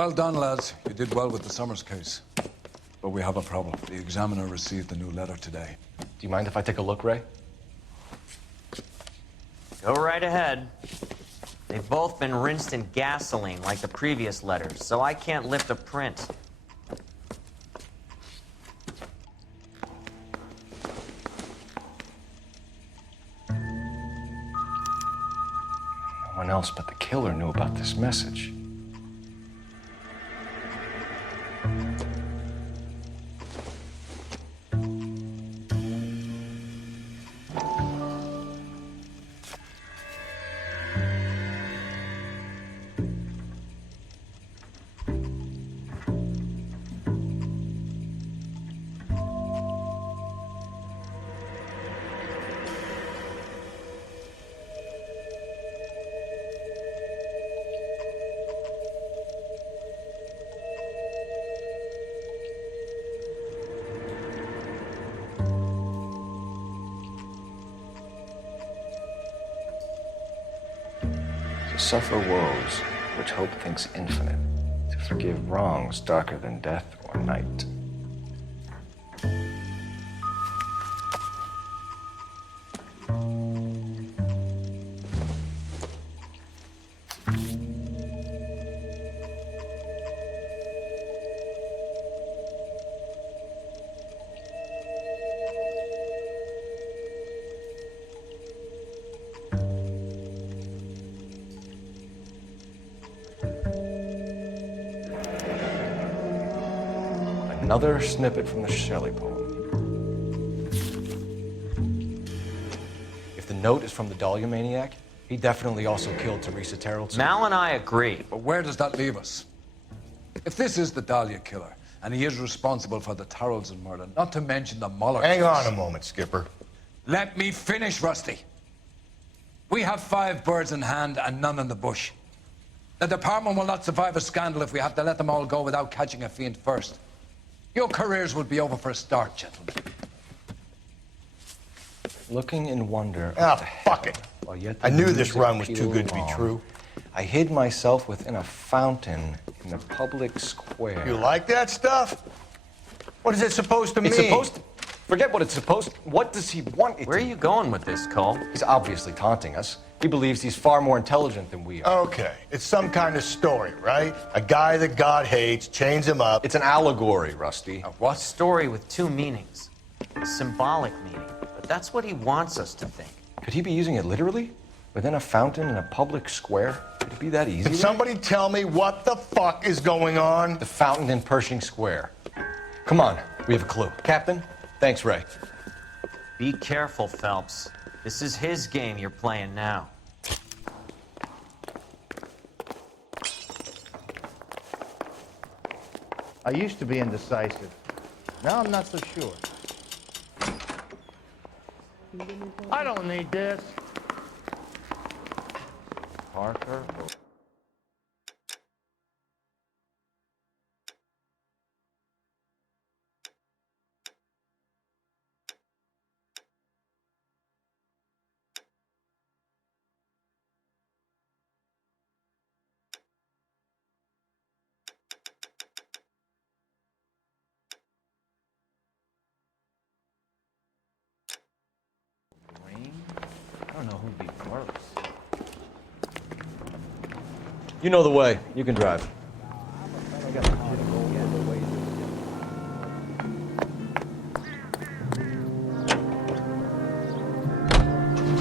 Well done, lads. You did well with the Summers case. But we have a problem. The examiner received a new letter today. Do you mind if I take a look, Ray? Go right ahead. They've both been rinsed in gasoline like the previous letters, so I can't lift a print. No one else but the killer knew about this message. Suffer woes which hope thinks infinite, to forgive wrongs darker than death or night. Another snippet from the Shelley poem. If the note is from the Dahlia maniac, he definitely also killed Teresa Terrell. Mal and I agree. But where does that leave us? If this is the Dahlia killer, and he is responsible for the Tarrelson murder, not to mention the Muller Hang case. on a moment, Skipper. Let me finish, Rusty. We have 5 birds in hand and none in the bush. The department will not survive a scandal if we have to let them all go without catching a fiend first. Your careers will be over for a start, gentlemen. Looking in wonder. Fuck it. While yet I the knew this music run was too pealed good to be along, true. I hid myself within a fountain in the public square. You like that stuff? What is it supposed to mean? It's supposed to... Forget what it's supposed to... What does he want it Where are to you going with this, Cole? He's obviously taunting us. He believes he's far more intelligent than we are. Okay, it's some kind of story, right? A guy that God hates, chains him up. It's an allegory, Rusty. What? Story with 2 meanings. A symbolic meaning. But that's what he wants us to think. Could he be using it literally? Within a fountain in a public square? Could it be that easy? Can somebody tell me what the fuck is going on? The fountain in Pershing Square. Come on, we have a clue. Captain, thanks, Ray. Be careful, Phelps. This is his game you're playing now. I used to be indecisive. Now I'm not so sure. I don't need this. Parker. I don't know who'd be worse. You know the way. You can drive. I got the shit to go over the way.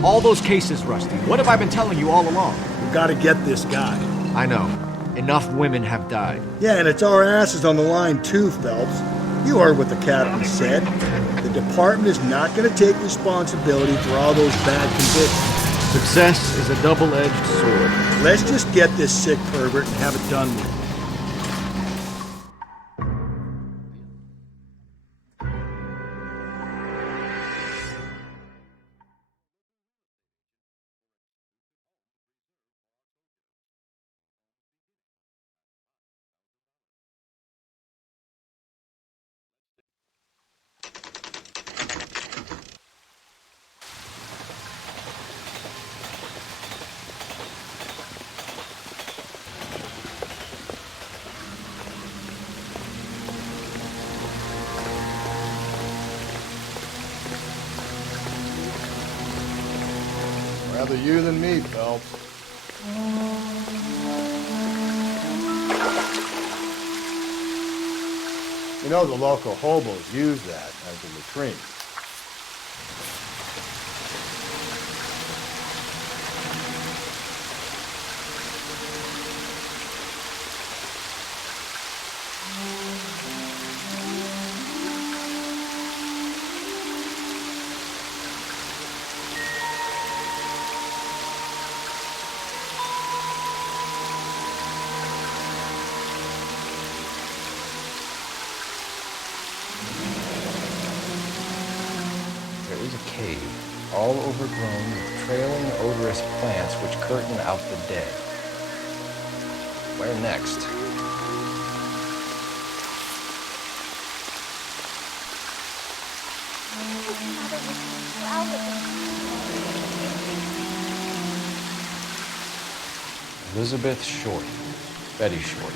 All those cases, Rusty. What have I been telling you all along? We gotta get this guy. I know. Enough women have died. Yeah, and it's our asses on the line too, Phelps. You heard what the captain said. The department is not gonna take responsibility for all those bad convictions. Success is a double-edged sword. Let's just get this sick pervert and have it done with. Rather you than me, Phelps. You know the local hobos use that as a latrine. All overgrown with trailing odorous plants which curtain out the dead. Where next? Elizabeth Short, Betty Short,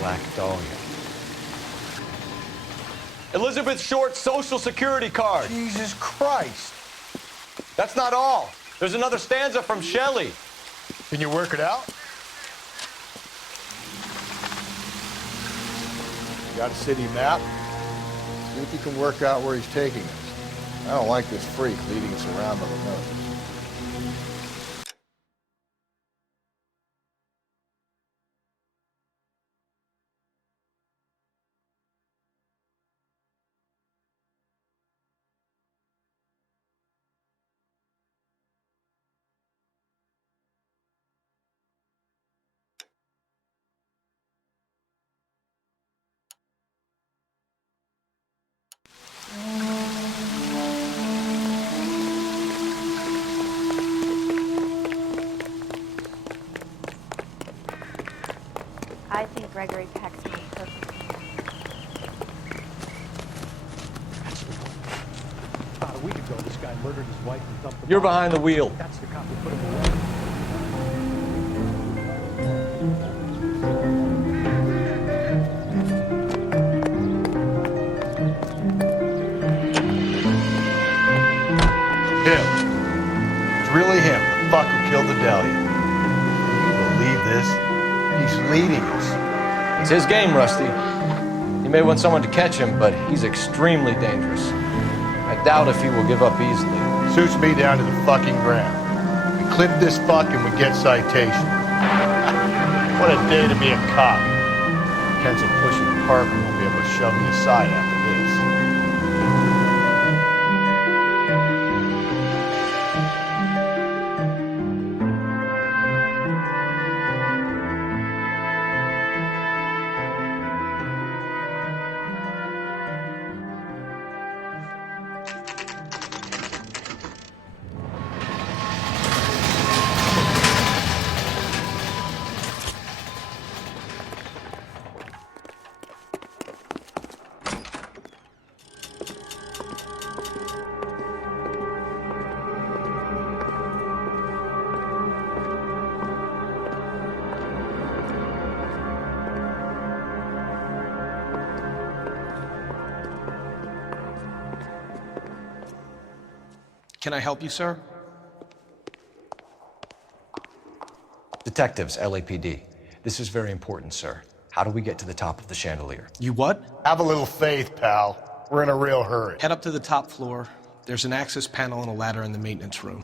Black Dahlia. Elizabeth Short's Social Security card. Jesus Christ. That's not all. There's another stanza from Shelley. Can you work it out? You got a city map? See if you can work out where he's taking us. I don't like this freak leading us around by the nose. I think Gregory Peck's my perfect man. About a week ago, this guy murdered his wife and dumped the You're body. behind the wheel. That's the cop who put him away. Him. It's really him, the fuck who killed the Dahlia. Can you believe this? He's leading us. It's his game, Rusty. He may want someone to catch him, but he's extremely dangerous. I doubt if he will give up easily. Suits me down to the fucking ground. We clip this fuck and we get citation. What a day to be a cop. Pencil pushing Parker won't be able to shove me aside after this. Can I help you, sir? Detectives, LAPD. This is very important, sir. How do we get to the top of the chandelier? You what? Have a little faith, pal. We're in a real hurry. Head up to the top floor. There's an access panel and a ladder in the maintenance room.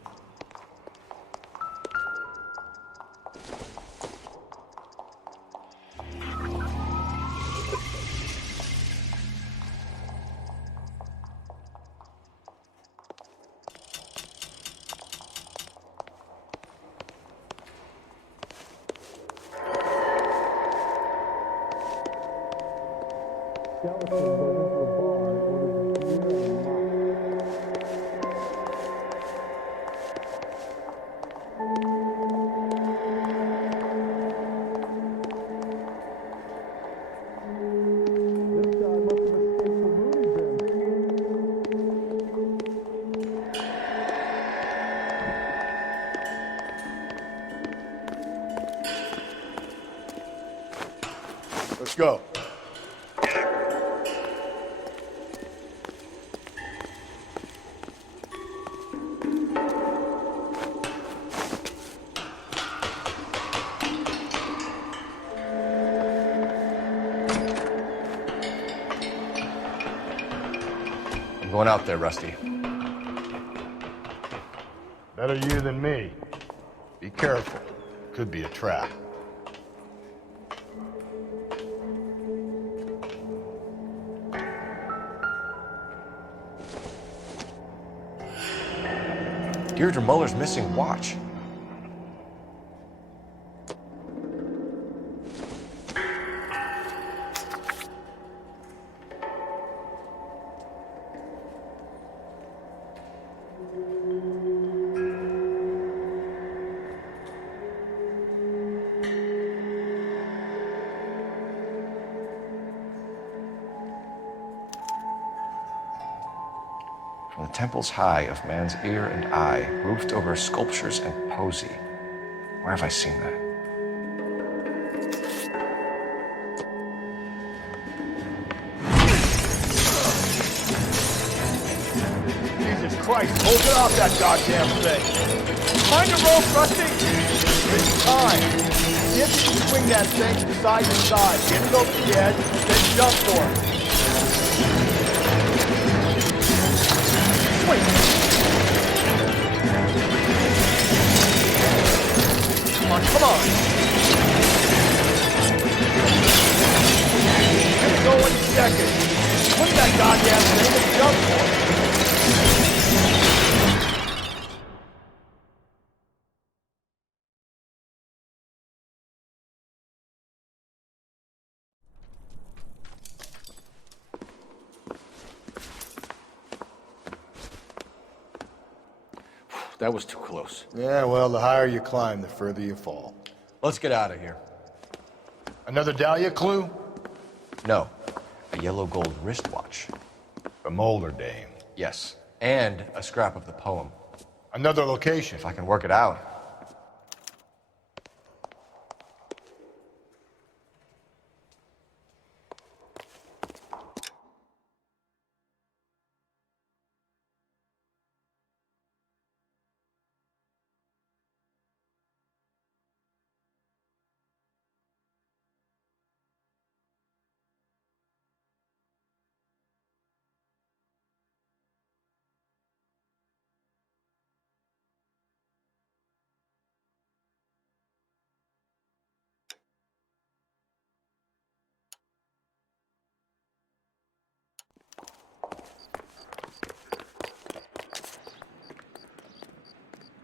Let's go. going out there, Rusty. Better you than me. Be careful. Could be a trap. Deirdre Muller's missing watch. From the temples high of man's ear and eye, roofed over sculptures and poesy. Where have I seen that? Jesus Christ, hold it off that goddamn thing! Find a rope, Rusty! It's time! See if you can swing that thing from side to side. Get it over the edge, then jump for it. Wait! Come on! Let's go in a second. Swing that goddamn thing and jump for it. That was too close. Yeah, well, the higher you climb, the further you fall. Let's get out of here. Another Dahlia clue? No, a yellow gold wristwatch. The Molder Dame. Yes, and a scrap of the poem. Another location. If I can work it out.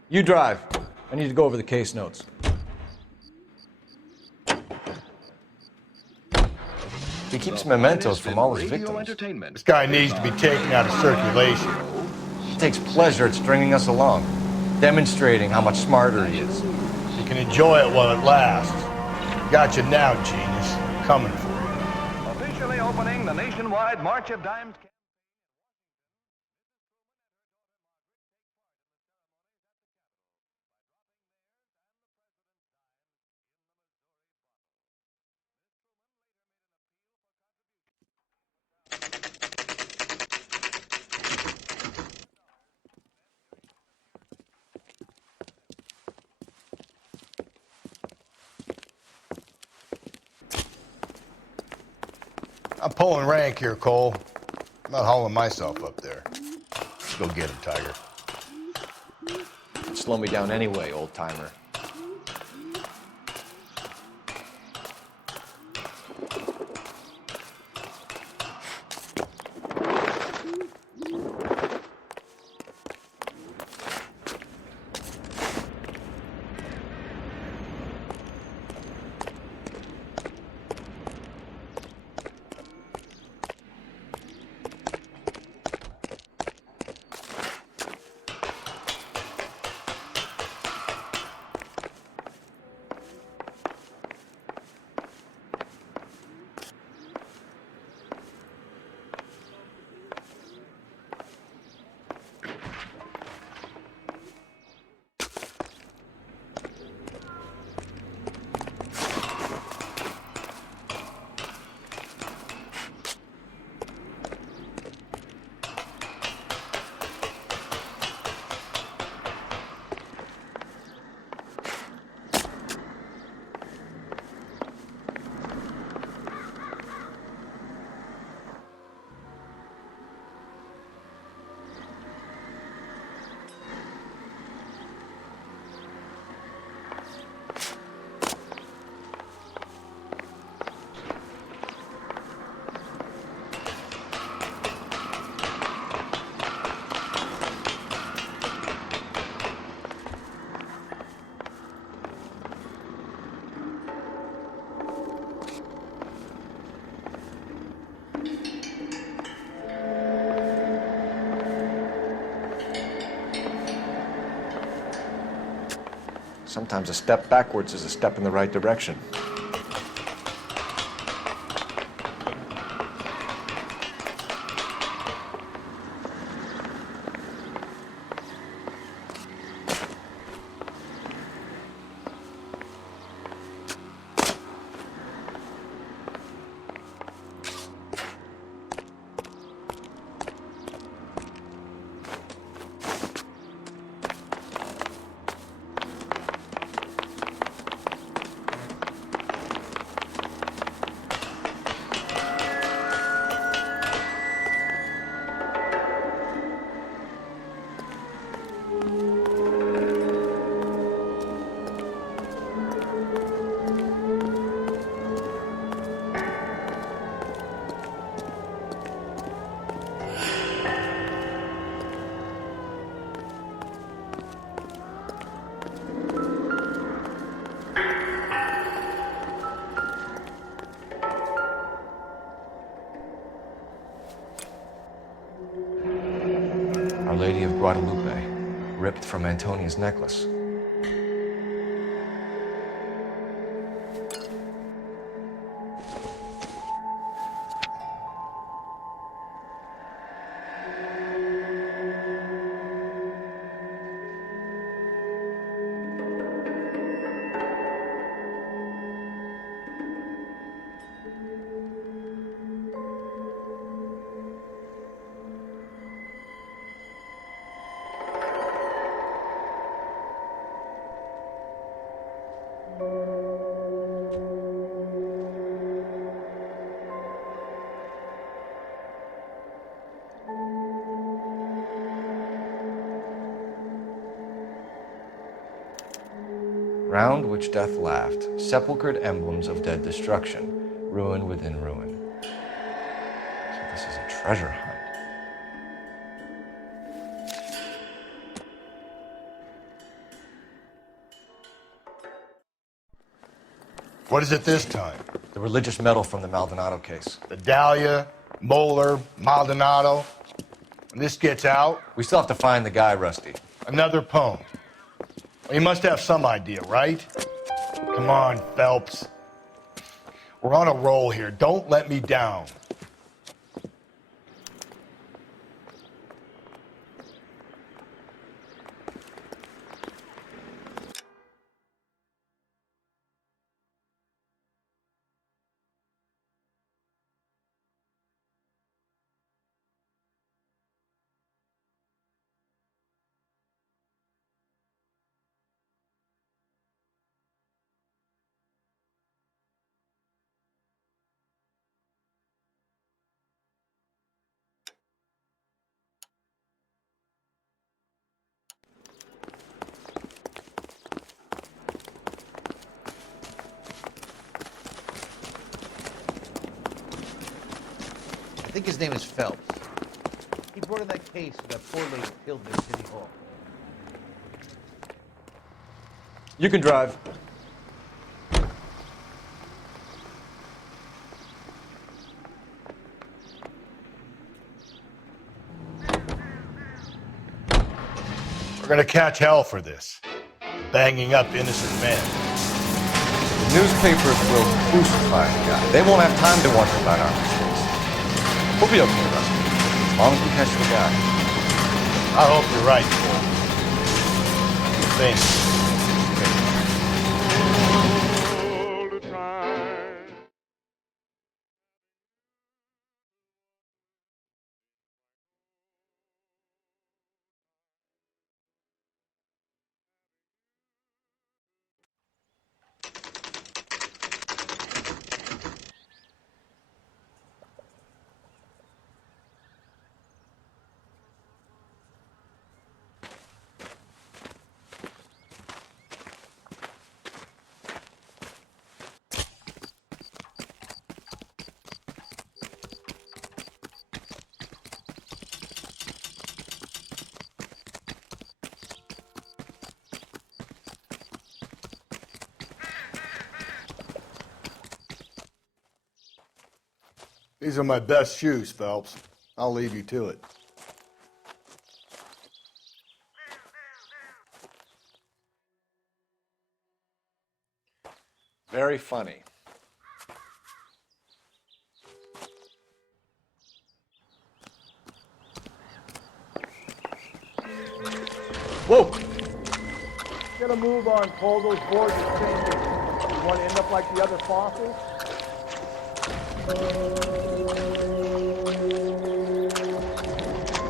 You drive. I need to go over the case notes. He keeps mementos from all his victims. This guy needs to be taken out of circulation. He takes pleasure at stringing us along, demonstrating how much smarter he is. You can enjoy it while it lasts. Got you now, genius. I'm coming for you. Officially opening the nationwide March of Dimes campaign. I'm pulling rank here, Cole. I'm not hauling myself up there. Let's go get him, Tiger. Slow me down anyway, old-timer. Sometimes a step backwards is a step in the right direction. Our Lady of Guadalupe, ripped from Antonia's necklace. Round which death laughed, sepulchred emblems of dead destruction, ruin within ruin. So this is a treasure hunt. What is it this time? The religious medal from the Maldonado case. The Dahlia, Moeller, Maldonado. When this gets out... We still have to find the guy, Rusty. Another poem. Well, you must have some idea, right? Come on, Phelps. We're on a roll here. Don't let me down. I think his name is Phelps. He brought in that case of that poor lady killed in City Hall. You can drive. We're gonna catch hell for this. Banging up innocent men. The newspapers will crucify the guy. They won't have time to wonder about our mistakes. We'll be okay, Rusty. As long as we catch the guy. I hope you're right, Cole. Thanks. These are my best shoes, Phelps. I'll leave you to it. Very funny. Whoa! Get a move on, Cole. Those boards are changing. You want to end up like the other fossils?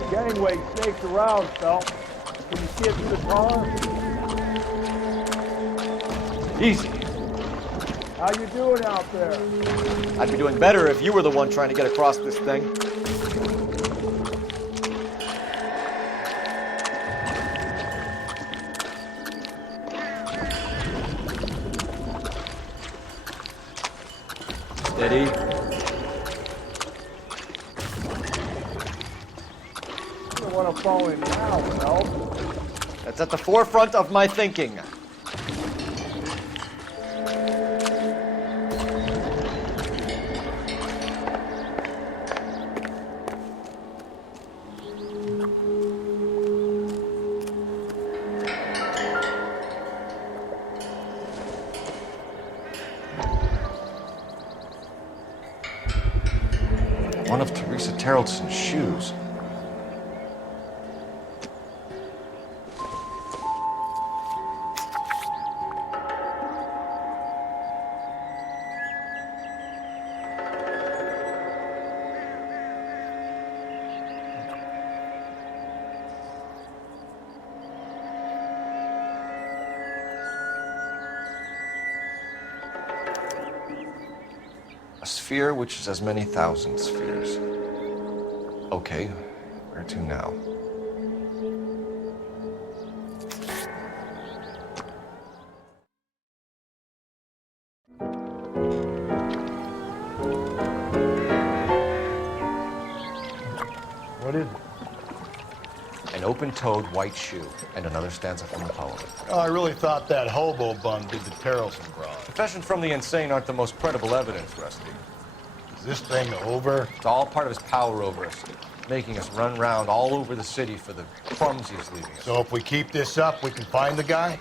Gangway snakes around, Phelps. Can you see it through the tar? Easy. How you doing out there? I'd be doing better if you were the one trying to get across this thing. Steady. I want to fall in now, Phelps. That's at the forefront of my thinking. One of Teresa Terreldson's shoes. A sphere which is as many thousand spheres. Okay, where to now? What is it? An open-toed white shoe, and another stanza from the poem. Oh, I really thought that hobo bum did the Terrelson broad. Confessions from the insane aren't the most credible evidence, Rusty. Is this thing over? It's all part of his power over us, making us run round all over the city for the crumbs he's leaving us. So if we keep this up, we can find the guy?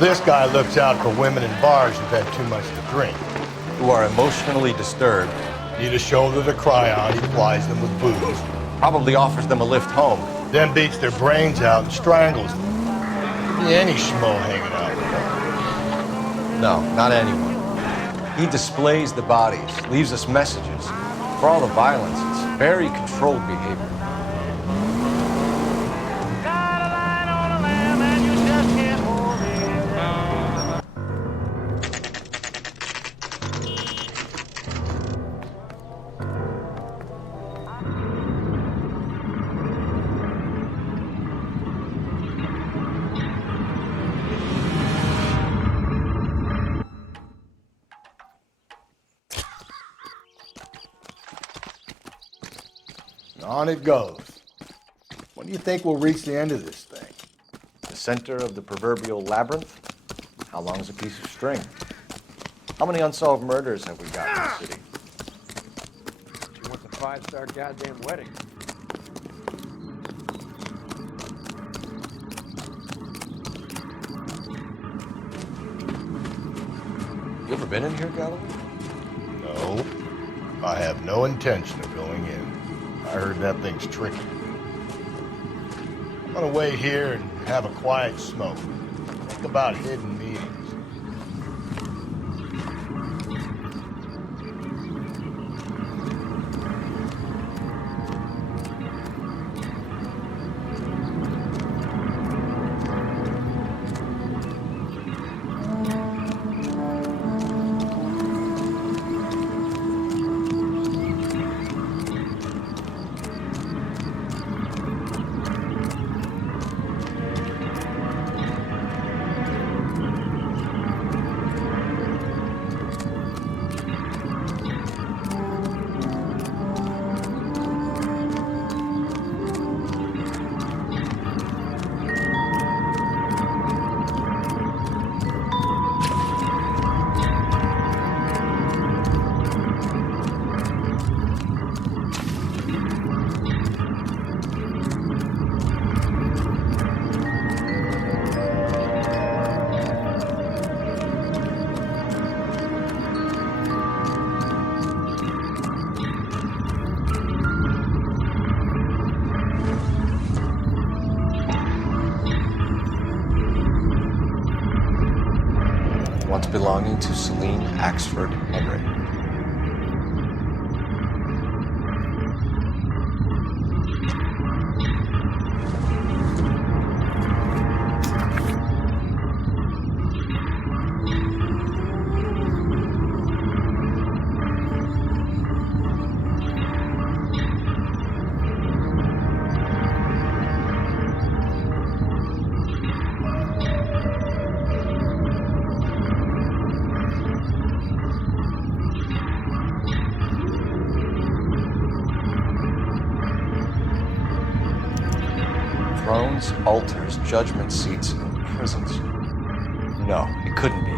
This guy looks out for women in bars who've had too much to drink. Who are emotionally disturbed. Need a shoulder to cry on, he plies them with booze. Probably offers them a lift home. Then beats their brains out and strangles them. Could be any schmo hanging out with them. No, not anyone. He displays the bodies, leaves us messages. For all the violence, it's very controlled behavior. On it goes. When do you think we'll reach the end of this thing? The center of the proverbial labyrinth? How long is a piece of string? How many unsolved murders have we got in the city? She wants a 5-star goddamn wedding. You ever been in here, Galloway? No. I have no intention of going in. I heard that thing's tricky. I'm gonna wait here and have a quiet smoke. Think about hidden meetings. belonging to Celine Axford Henry. Thrones, altars, judgment seats, and prisons. No, it couldn't be.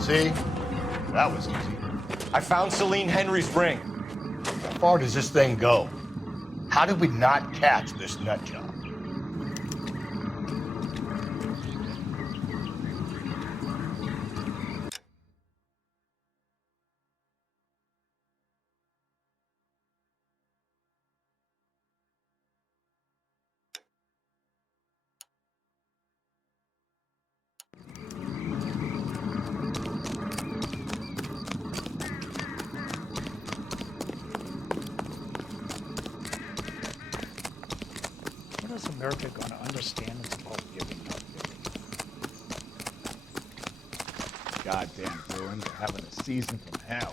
See? That was easy. I found Celine Henry's ring. How far does this thing go? How did we not catch this nut job? When is America going to understand it's about giving up? Goddamn Bruins are having a season from hell.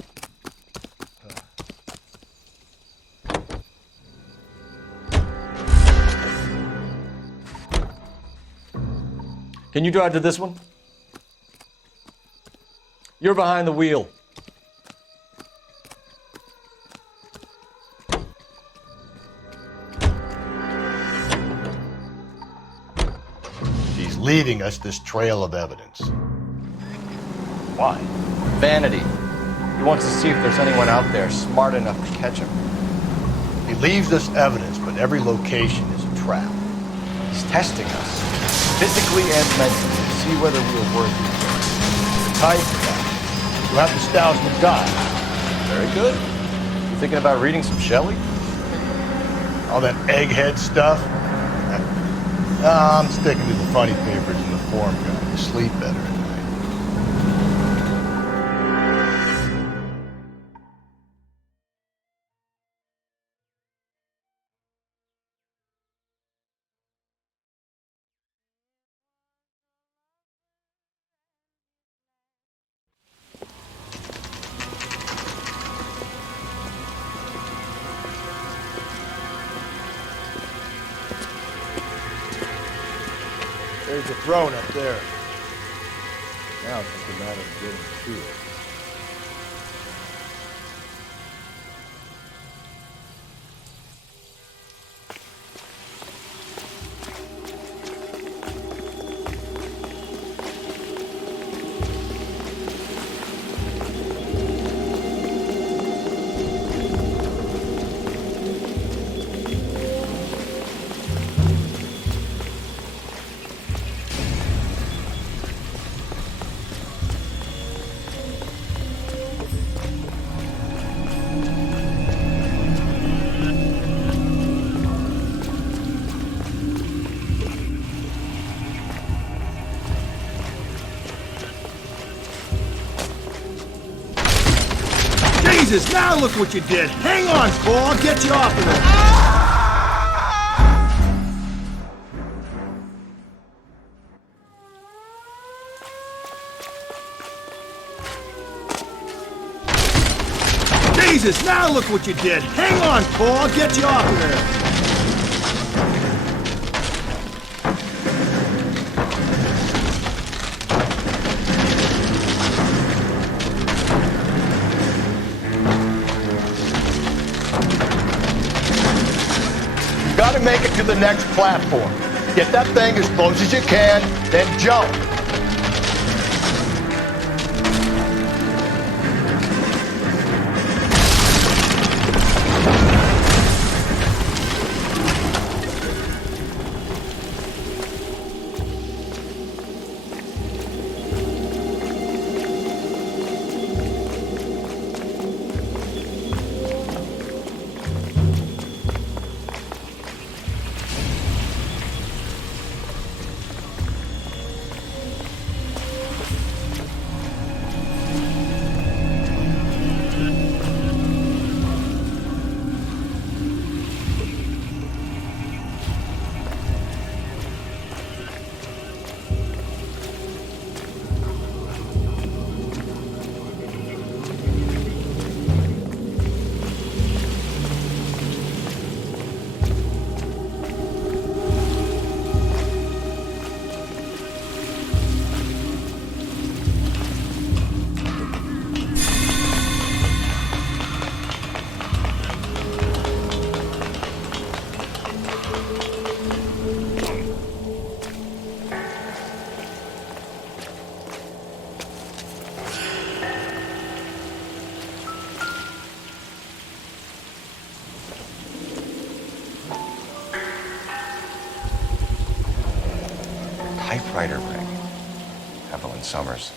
Can you drive to this one? You're behind the wheel. He's leaving us this trail of evidence. Why? Vanity. He wants to see if there's anyone out there smart enough to catch him. He leaves us evidence, but every location is a trap. He's testing us, physically and mentally, to see whether we are worthy. The type who have the stoutest of God. Very good. You thinking about reading some Shelley? All that egghead stuff. I'm sticking to the funny papers and the form guide. You sleep better at night. There's a throne up there. Now it's just a matter of getting to it. Jesus, now look what you did. Hang on, Cole. I'll get you off of there. Jesus, now look what you did. Hang on, Cole. I'll get you off of there. Gotta make it to the next platform. Get that thing as close as you can, then jump. typewriter ring. Evelyn Summers.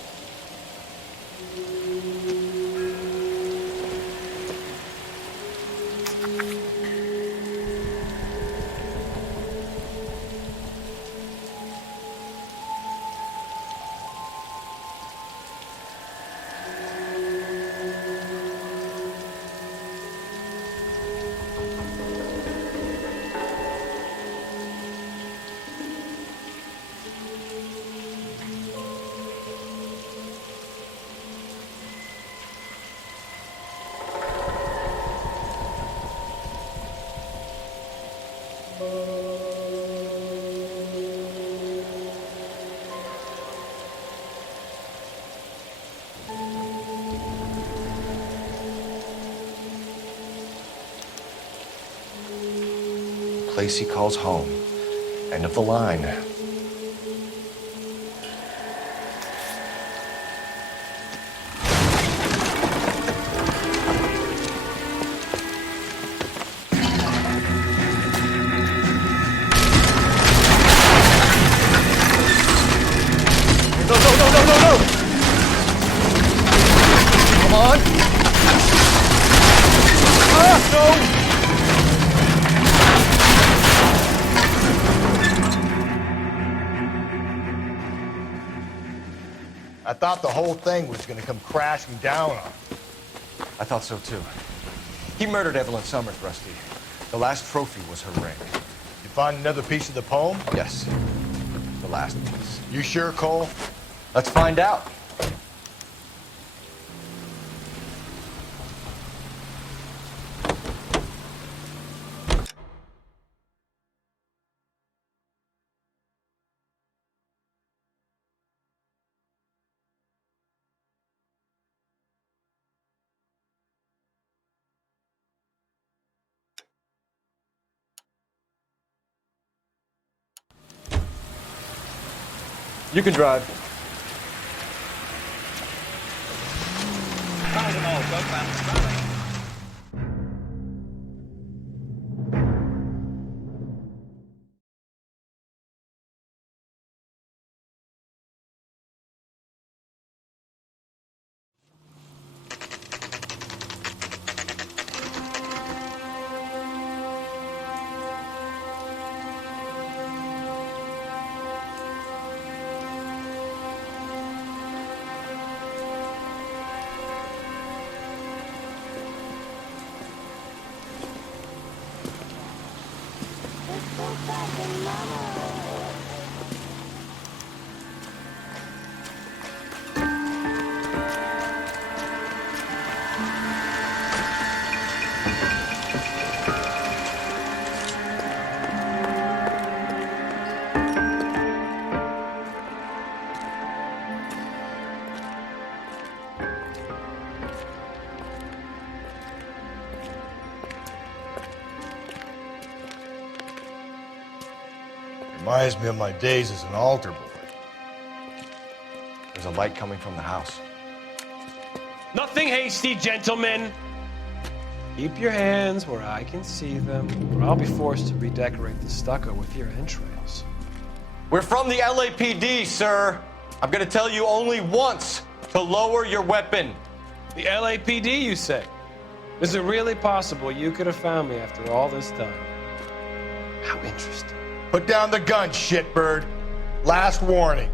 Place he calls home. End of the line. No! Come on! Ah, no! I thought the whole thing was gonna come crashing down on him. I thought so too. He murdered Evelyn Summers, Rusty. The last trophy was her ring. You find another piece of the poem? Yes. The last piece. You sure, Cole? Let's find out. You can drive. Reminds me of my days as an altar boy. There's a light coming from the house. Nothing hasty, gentlemen. Keep your hands where I can see them, or I'll be forced to redecorate the stucco with your entrails. We're from the LAPD, sir. I'm gonna tell you only once to lower your weapon. The LAPD, you say? Is it really possible you could have found me after all this time? How interesting. Put down the gun, shitbird. Last warning.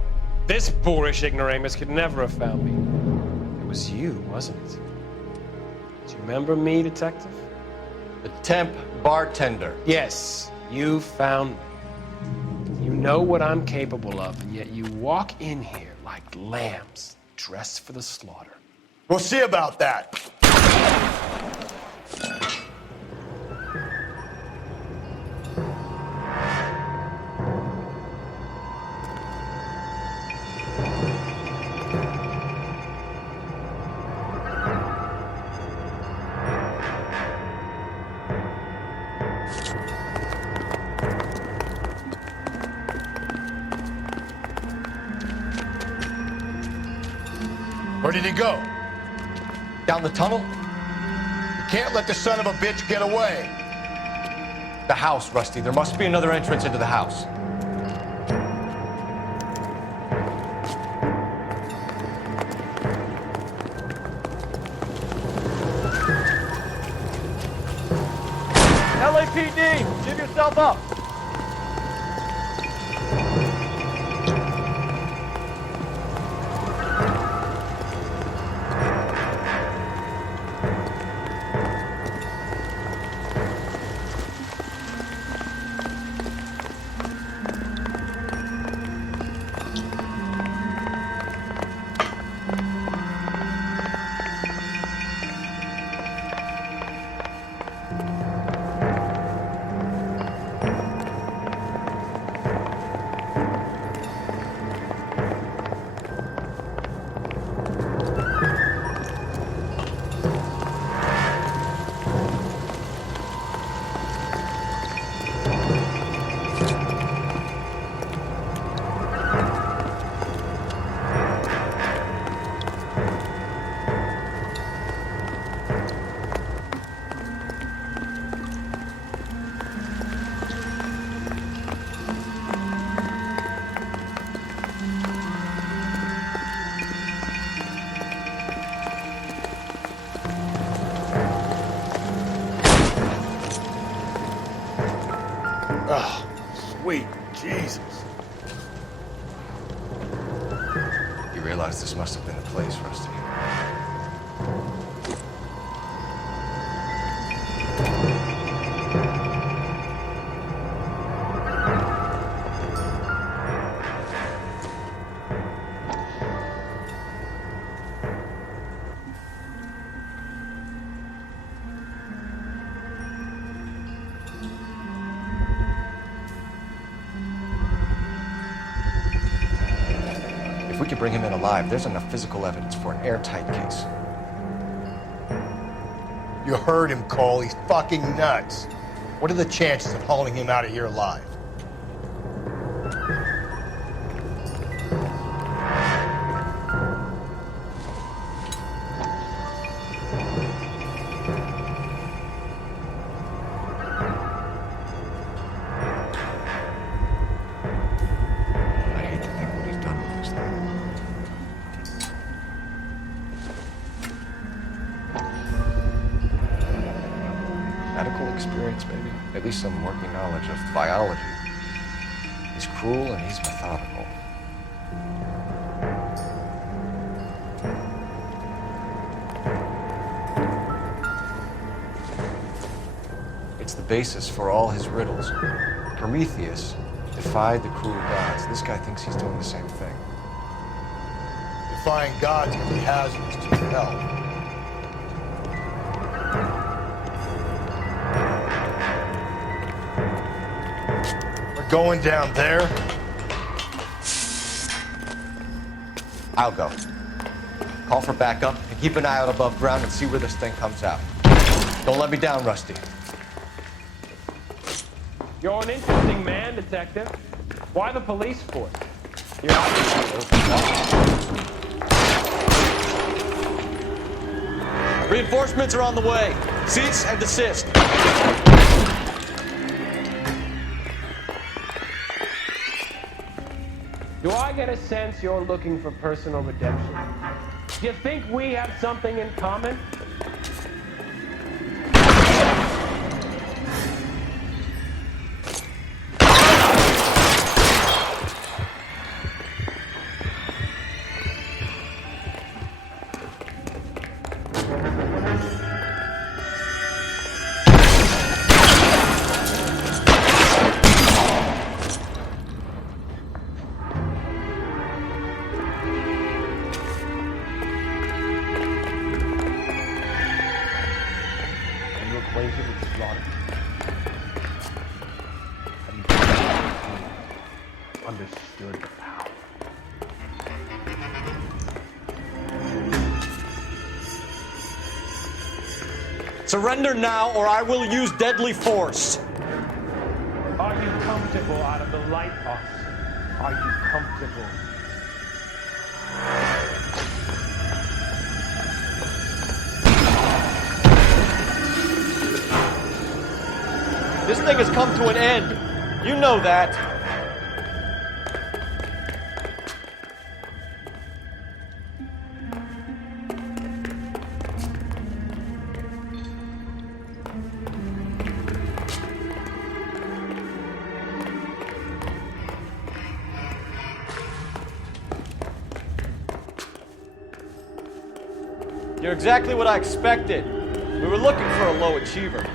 This boorish ignoramus could never have found me. It was you, wasn't it? Do you remember me, detective? The temp bartender. Yes, you found me. You know what I'm capable of, and yet you walk in here like lambs dressed for the slaughter. We'll see about that. Where did he go? Down the tunnel? You can't let the son of a bitch get away. The house, Rusty. There must be another entrance into the house. LAPD! Give yourself up! Oh, sweet Jesus. You realize this must have been the place, Rusty. If we could bring him in alive, there's enough physical evidence for an airtight case. You heard him, Cole. He's fucking nuts. What are the chances of hauling him out of here alive? I hate to think what he's done with this thing. Medical experience, maybe? At least some working knowledge of biology. He's cruel and he's methodical. It's the basis for all his riddles. Prometheus defied the cruel gods. This guy thinks he's doing the same thing. Defying gods can be hazardous to your health. We're going down there. I'll go. Call for backup and keep an eye out above ground and see where this thing comes out. Don't let me down, Rusty. You're an interesting man, Detective. Why the police force? You're Reinforcements are on the way. Cease and desist. Do I get a sense you're looking for personal redemption? Do you think we have something in common? Understood the power. Surrender now, or I will use deadly force. Are you comfortable out of the lighthouse? Are you comfortable? This thing has come to an end. You know that. You're exactly what I expected. We were looking for a low achiever.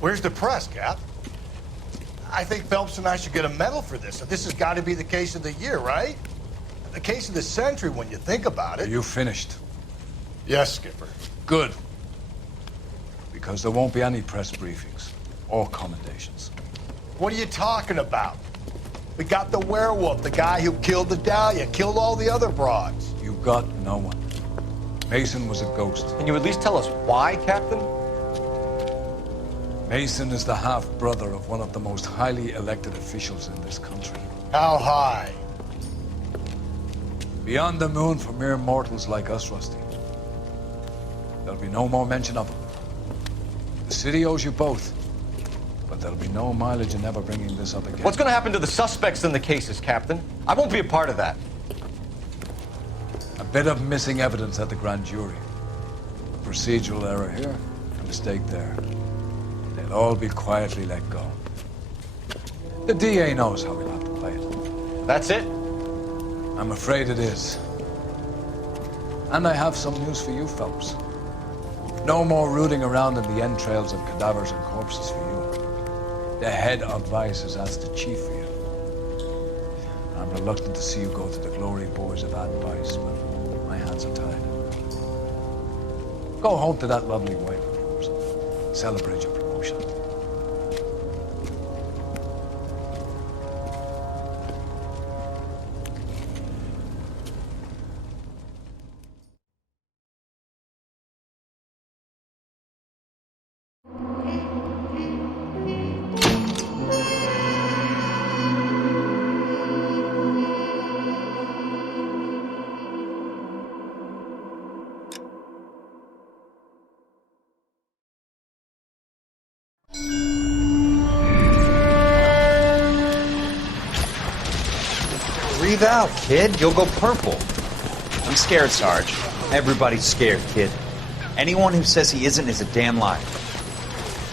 Where's the press, Cap? I think Phelps and I should get a medal for this. This has got to be the case of the year, right? The case of the century when you think about it. Are you finished? Yes, Skipper. Good. Because there won't be any press briefings or commendations. What are you talking about? We got the werewolf, the guy who killed the Dahlia, killed all the other broads. You got no one. Mason was a ghost. Can you at least tell us why, Captain? Mason is the half-brother of one of the most highly elected officials in this country. How high? Beyond the moon for mere mortals like us, Rusty. There'll be no more mention of him. The city owes you both, but there'll be no mileage in ever bringing this up again. What's going to happen to the suspects in the cases, Captain? I won't be a part of that. A bit of missing evidence at the grand jury. A procedural error here, a mistake there. They'll all be quietly let go. The DA knows how we'll have to play it. That's it? I'm afraid it is. And I have some news for you, Phelps. No more rooting around in the entrails of cadavers and corpses for you. The head of Vice has asked the chief for you. I'm reluctant to see you go to the glory boys of advice, but my hands are tied. Go home to that lovely wife of yours. Celebrate your promotion. Breathe out, kid. You'll go purple. I'm scared, Sarge. Everybody's scared, kid. Anyone who says he isn't is a damn liar.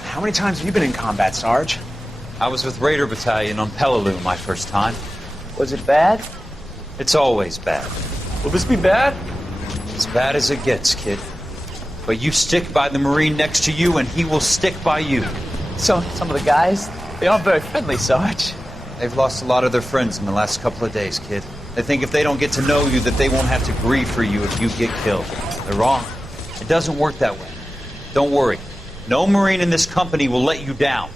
How many times have you been in combat, Sarge? I was with Raider Battalion on Peleliu my first time. Was it bad? It's always bad. Will this be bad? As bad as it gets, kid. But you stick by the Marine next to you, and he will stick by you. So, some of the guys, they aren't very friendly, Sarge. They've lost a lot of their friends in the last couple of days, kid. They think if they don't get to know you, that they won't have to grieve for you if you get killed. They're wrong. It doesn't work that way. Don't worry. No Marine in this company will let you down.